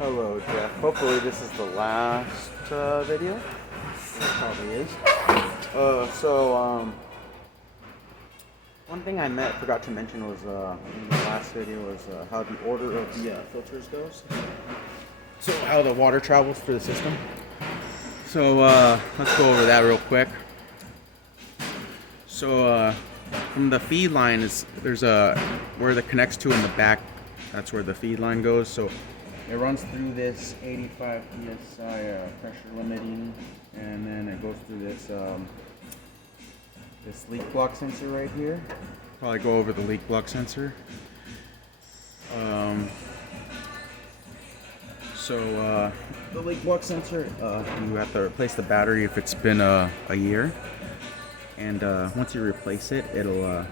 Hello, Jeff. Hopefully this is the last video. It probably is. One thing I forgot to mention was in the last video was how the order of the filters goes. So how the water travels through the system. So let's go over that real quick. So from the feed line there's where it connects to in the back. That's where the feed line goes. So it runs through this 85 psi pressure limiting, and then it goes through this leak block sensor right here. Probably go over the leak block sensor. The leak block sensor, you have to replace the battery if it's been a year, and once you replace it, it'll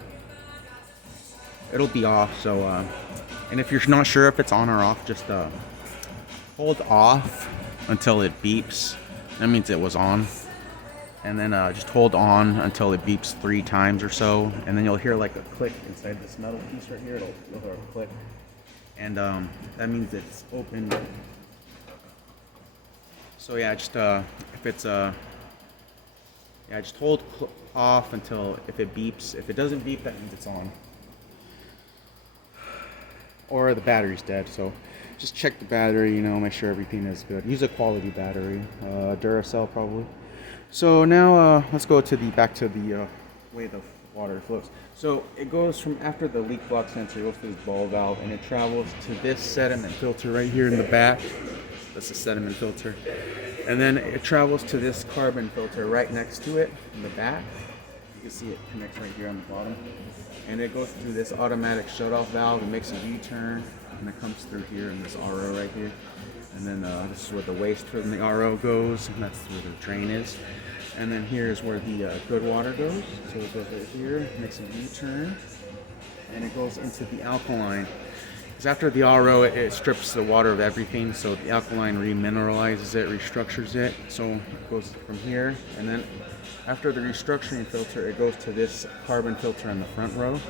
be off. So and if you're not sure if it's on or off, just hold off until it beeps. That means it was on. And then just hold on until it beeps 3 times or so, and then you'll hear like a click inside this metal piece right here. It'll hear a click, and that means it's open. So yeah, just if it's just hold off until if it beeps. If it doesn't beep, that means it's on, or the battery's dead. So just check the battery, make sure everything is good. Use a quality battery, Duracell probably. So now let's go to back to the way the water flows. So it goes from after the leak block sensor, it goes through this ball valve, and it travels to this sediment filter right here in the back. That's the sediment filter. And then it travels to this carbon filter right next to it in the back. You can see it connects right here on the bottom. And it goes through this automatic shutoff valve and makes a U-turn, and it comes through here in this RO right here. And then this is where the waste from the RO goes, and that's where the drain is. And then here is where the good water goes. So it goes right here, makes a U-turn, and it goes into the alkaline. Because after the RO, it strips the water of everything, so the alkaline remineralizes it, restructures it. So it goes from here, and then after the restructuring filter, it goes to this carbon filter in the front row.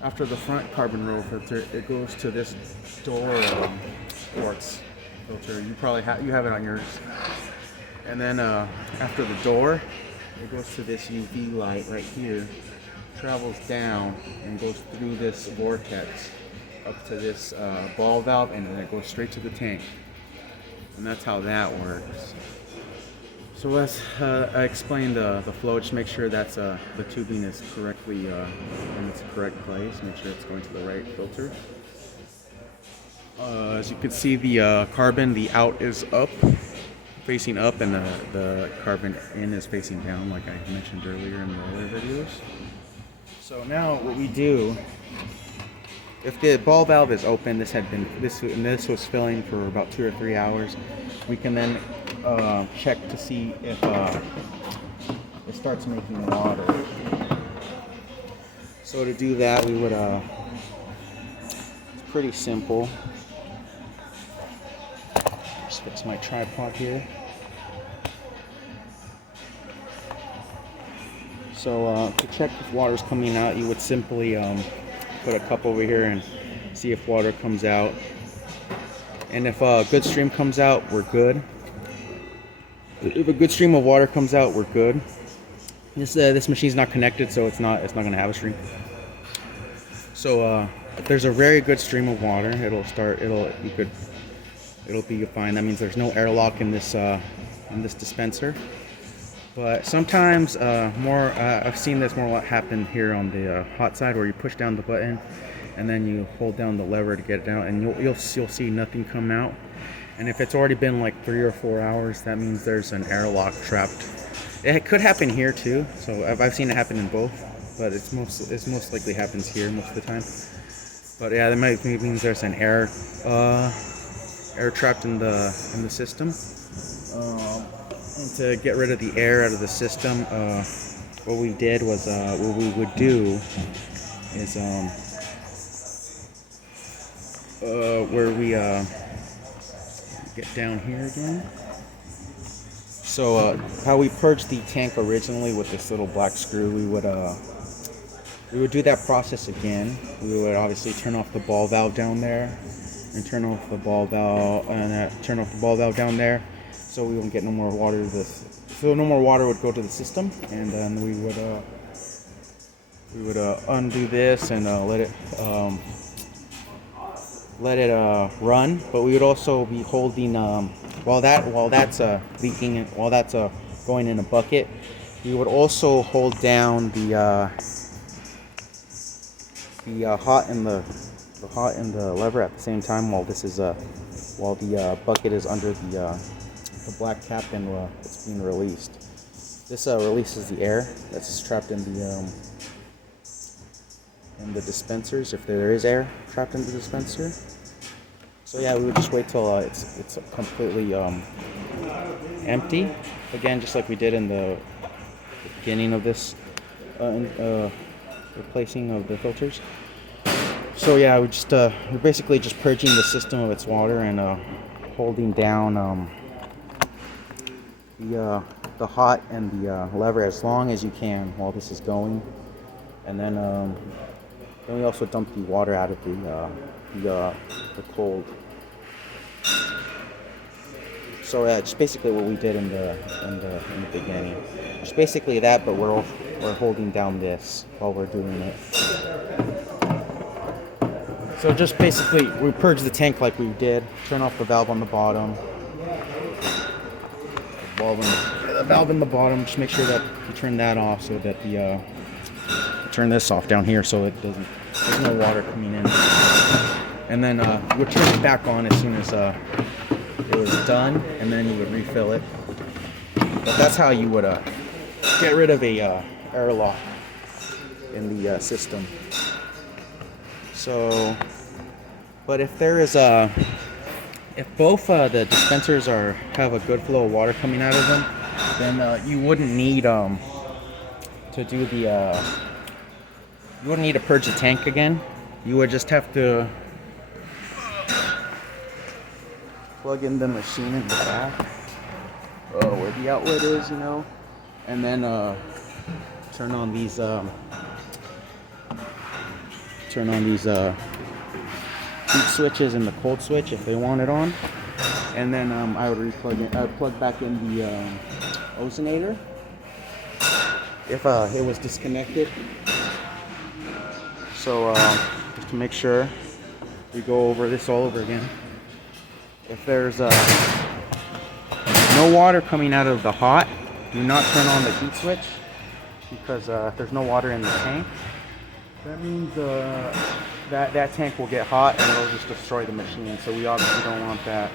After the front carbon row filter, it goes to this door quartz filter. You probably have it on yours. And then after the door, it goes to this UV light right here, travels down and goes through this vortex up to this ball valve, and then it goes straight to the tank. And that's how that works. So let's explain the flow. Just make sure that's the tubing is correctly in its correct place. Make sure it's going to the right filter. As you can see, the carbon, the out is up, facing up, and the carbon in is facing down, like I mentioned earlier in the other videos. So now what we do, if the ball valve is open, this was filling for about 2 or 3 hours, we can then check to see if it starts making water. So to do that, we would it's pretty simple. Just fix my tripod here. So to check if water's coming out, you would simply put a cup over here and see if water comes out. And if a good stream comes out, we're good. If a good stream of water comes out, we're good. This machine's not connected, so it's not going to have a stream. So if there's a very good stream of water, it'll be fine. That means there's no airlock in this dispenser. But sometimes I've seen this more happen here on the hot side, where you push down the button and then you hold down the lever to get it out, and you'll see nothing come out. And if it's already been like 3 or 4 hours, that means there's an airlock trapped. It could happen here too. So I've seen it happen in both, but it's most likely happens here most of the time. But yeah, that means there's an air trapped in the system. And to get rid of the air out of the system, what we did was what we would do is where we get down here again. So how we purged the tank originally with this little black screw, we would do that process again. We would obviously turn off the ball valve down there, and turn off the ball valve, and turn off the ball valve down there, so we won't get no more water to this. So no more water would go to the system, and then we would undo this and let it run. But we would also be holding while that's leaking, while that's going in a bucket. We would also hold down the hot and the lever at the same time while this is while the bucket is under the black cap and it's being released. This releases the air that's trapped in the dispensers, if there is air trapped in the dispenser. So yeah, we would just wait till it's completely empty. Again, just like we did in the beginning of this replacing of the filters. So yeah, we're basically just purging the system of its water and holding down the hot and the lever as long as you can while this is going, and then we also dump the water out of the cold. So it's basically what we did in the beginning. It's basically that, but we're holding down this while we're doing it. So just basically, we purge the tank like we did. Turn off the valve on the bottom. The valve in the bottom. Just make sure that you turn that off so that turn this off down here so it doesn't. There's no water coming in. And then we'll turn it back on as soon as it was done, and then you would refill it. But that's how you would get rid of a airlock in the system. So, but if there is if both the dispensers have a good flow of water coming out of them, then you wouldn't need to do the you wouldn't need to purge the tank again. You would just have to plug in the machine in the back, where the outlet is, and then turn on these heat switches and the cold switch if they want it on, and then I would plug back in the ozonator if it was disconnected. So just to make sure, we go over this all over again. If there's no water coming out of the hot, do not turn on the heat switch, because if there's no water in the tank, that means that tank will get hot and it'll just destroy the machine. So we obviously don't want that.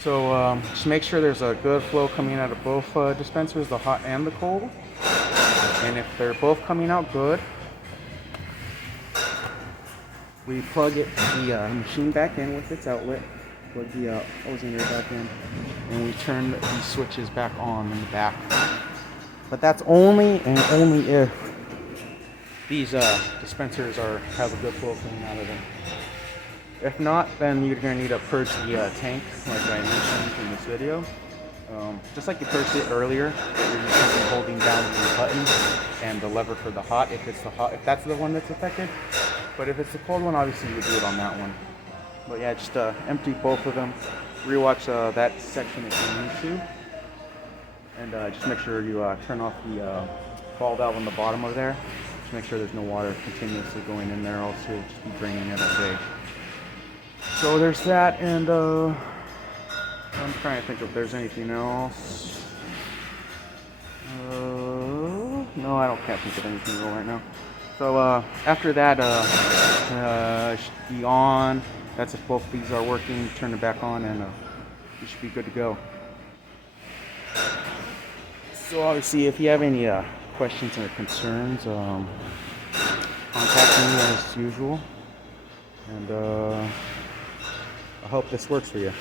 So just make sure there's a good flow coming out of both dispensers, the hot and the cold. And if they're both coming out good, we plug the machine back in with its outlet, plug the ozonator back in, and we turn these switches back on in the back. But that's only and only if these dispensers have a good flow coming out of them. If not, then you're going to need to purge the tank, like I mentioned in this video. Just like you purged it earlier, you're just simply holding down the button and the lever for the hot, if that's the one that's affected. But if it's the cold one, obviously you would do it on that one. But yeah, just empty both of them. Rewatch that section if you need to, and just make sure you turn off the ball valve on the bottom of there. Just make sure there's no water continuously going in there, else you'll just be draining it all day. So there's that, and I'm trying to think if there's anything else. No, can't think of anything right now. So after that, it should be on. That's if both these are working. Turn it back on, and you should be good to go. So obviously, if you have any questions or concerns, contact me as usual. And I hope this works for you.